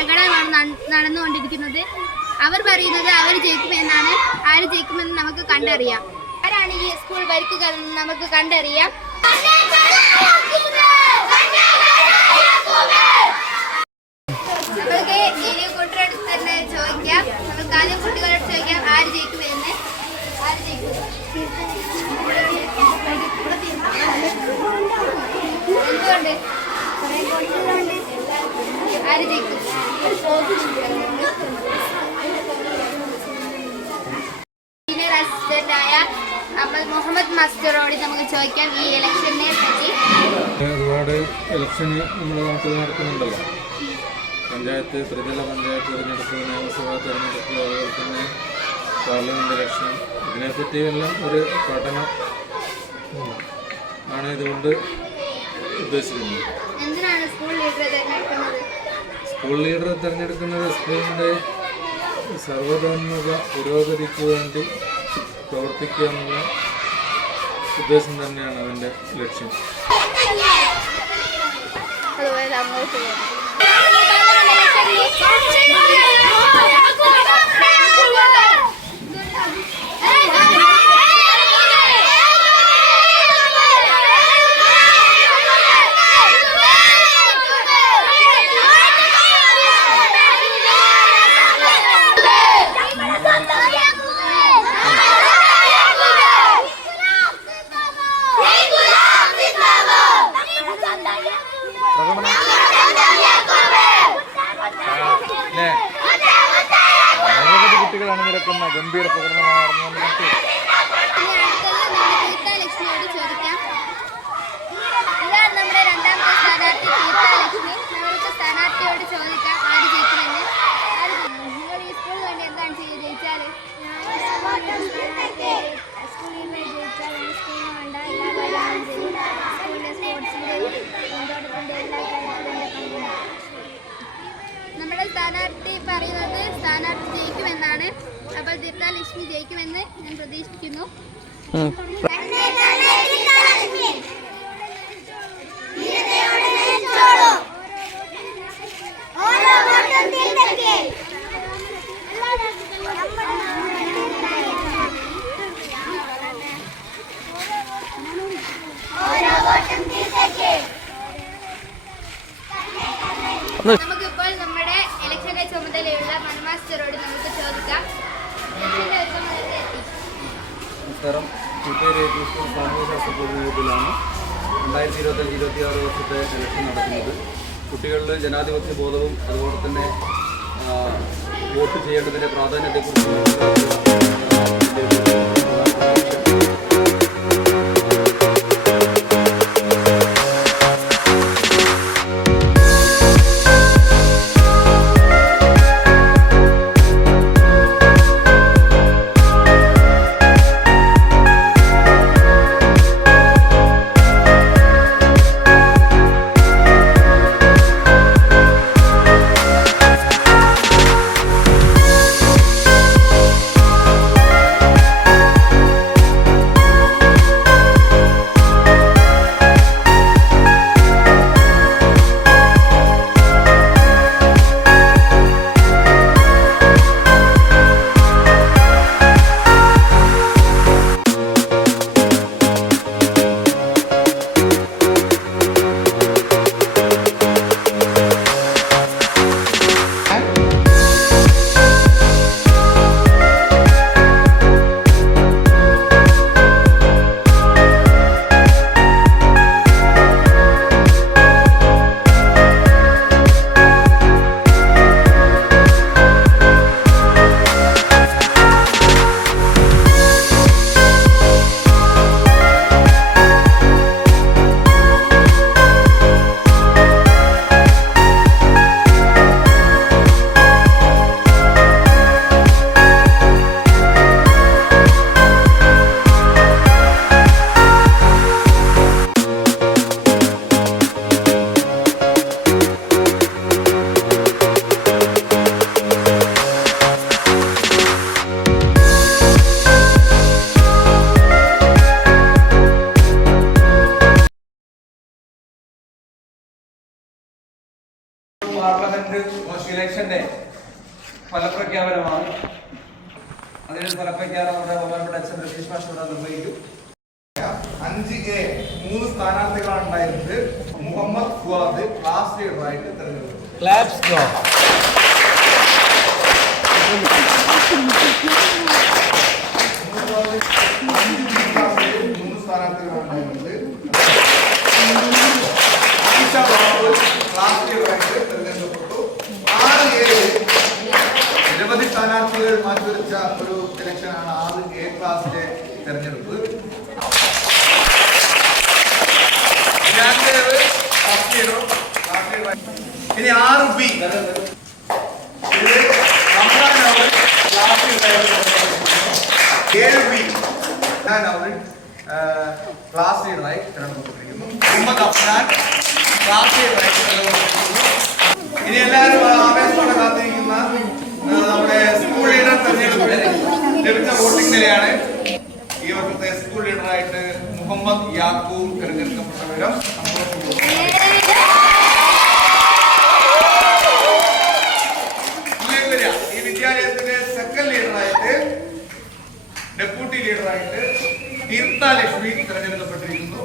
പ്രകടനമാണ് നടന്നുകൊണ്ടിരിക്കുന്നത്. അവർ പറയുന്നത് അവർ ജയിക്കുമെന്നാണ്. ആര് ജയിക്കുമെന്ന് നമുക്ക് കണ്ടറിയാം. ആരാണ് ഈ സ്കൂൾ ഭരിക്കുക എന്ന് നമുക്ക് കണ്ടറിയാം. നമുക്ക് ഈ കൂട്ടരോട് തന്നെ ചോദിക്കാം. നമുക്ക് ആദ്യം കുട്ടികളോട് ചോദിക്കാം ആര് ജയിക്കുമെന്ന്. ആര് ജയിക്കും? എന്തുകൊണ്ട്? ആര് ജയിക്കും? സീനിയർ അസിസ്റ്റന്റായ മുഹമ്മദ് മാസ്റ്ററോട് നമുക്ക് ചോദിക്കാം ഈ ഇലക്ഷനെ പറ്റി. ഒരുപാട് ഇലക്ഷന് നമ്മുടെ നാട്ടിൽ നടക്കുന്നുണ്ടല്ലോ. പഞ്ചായത്ത്, ത്രിതല പഞ്ചായത്ത് തിരഞ്ഞെടുപ്പ്, നിയമസഭാ തിരഞ്ഞെടുപ്പ്, അതുപോലെ തന്നെ പാർലമെന്റ് ഇലക്ഷൻ, ഇതിനെപ്പറ്റിയെല്ലാം ഒരു പഠനം ആണ് ഇതുകൊണ്ട് ഉദ്ദേശിക്കുന്നത്. എന്തിനാണ് സ്കൂൾ ലീഡറെ തിരഞ്ഞെടുക്കുന്നത്? സ്കൂൾ ലീഡറെ തിരഞ്ഞെടുക്കുന്നത് സ്കൂളിൻ്റെ സർവ്വതോന്മുഖ പുരോഗതിക്ക് വേണ്ടി പ്രവർത്തിക്കുക എന്നുള്ള ഉദ്ദേശം തന്നെയാണ് അതിൻ്റെ ലക്ഷ്യം. കുട്ടികളാണ് നിരക്കുന്ന ഗംഭീര പ്രകടനമാണ്. ലക്ഷ്മിയോട് ചോദിക്കാം. ഇതാണ് നമ്മുടെ രണ്ടാമത്തെ സ്ഥാനാർത്ഥി ലക്ഷ്മി. നമുക്ക് സ്ഥാനാർത്ഥിയോട് ചോദിക്കാം ആര് ജയിക്കുമെന്ന്. നിങ്ങൾ ഈ സ്കൂളിൽ വേണ്ടി എന്താണ് ജയിച്ചാൽ? സ്കൂളിന് വേണ്ട എല്ലാ കാര്യങ്ങളും ചെയ്യും. സ്കൂളിലെ സ്പോർട്സിൻ്റെ അതോടൊപ്പം എല്ലാ കാര്യത്തിലും നമ്മുടെ സ്ഥാനാർത്ഥി പറയുന്നത് സ്ഥാനാർത്ഥി ജയിക്കുമെന്നാണ്. അപ്പോൾ ലക്ഷ്മി ജയിക്കുമെന്ന് ഞാൻ പ്രതീക്ഷിക്കുന്നു. നമുക്കിപ്പോൾ നമ്മുടെ ഇലക്ഷന്റെ ചുമതലയുള്ള മനമാസ്റ്ററോട് നമുക്ക് ചോദിക്കാം. നമസ്കാരം. സാമൂഹ്യശാസ്ത്ര പൊതുയോഗത്തിലാണ് 2025-26 വർഷത്തെ ഇലക്ഷൻ നടക്കുന്നത്. കുട്ടികളിൽ ജനാധിപത്യ ബോധവും അതുപോലെ തന്നെ വോട്ട് ചെയ്യേണ്ടതിൻ്റെ പ്രാധാന്യത്തെക്കുറിച്ച് ഫലപ്രഖ്യാപനമാണ്. അതിന് ഫലപ്രഖ്യാപനം നമ്മുടെ ബഹുമാനപ്പെട്ട അച്ഛൻ രതീഷ് മാഷ് ഇവിടെ നിർവഹിക്കും. 5A 3 സ്ഥാനാർത്ഥികളാണ് ഉണ്ടായിരുന്നത്. മുഹമ്മദ് ഫുവാദ് ക്ലാസ് ലീഡറായിട്ട് തെരഞ്ഞെടുത്തു. സ്ഥാനാർത്ഥികളാണ് ഉണ്ടായിരുന്നത്. ക്ലാസ് ലീഡറായിട്ട് തെരഞ്ഞെടുക്കപ്പെട്ടു. 6A നിരവധി സ്ഥാനാർത്ഥികൾ മാറ്റിവെച്ച ഒരു ഇലക്ഷനാണ് 6A ക്ലാസിലെ തെരഞ്ഞെടുപ്പ്. ഇനി 6B ഇത് 7B ക്ലാസ് ലീഡറായി തിരഞ്ഞെടുക്കപ്പെട്ടിരിക്കുന്നു. മുഹമ്മദ് അഫ്നാൻ ക്ലാസ് ലീഡറായി തിരഞ്ഞെടുക്കപ്പെട്ടിരിക്കുന്നു. ഇനി എല്ലാവരും ആവേശത്തോടെ കാത്തിരിക്കുന്ന നമ്മുടെ സ്കൂൾ ലീഡർ തെരഞ്ഞെടുപ്പിൽ ലഭിച്ച വോട്ടിംഗ് നിലയാണ്. ഈ വർഷത്തെ സ്കൂൾ ലീഡറായിട്ട് മുഹമ്മദ് യാക്കൂബ് തിരഞ്ഞെടുക്കപ്പെട്ട വിവരം ഈ വിദ്യാലയത്തിന്റെ സെക്കൻഡ് ലീഡറായിട്ട് ഡെപ്യൂട്ടി ലീഡറായിട്ട് തീർത്ഥ ലക്ഷ്മി തിരഞ്ഞെടുക്കപ്പെട്ടിരിക്കുന്നു.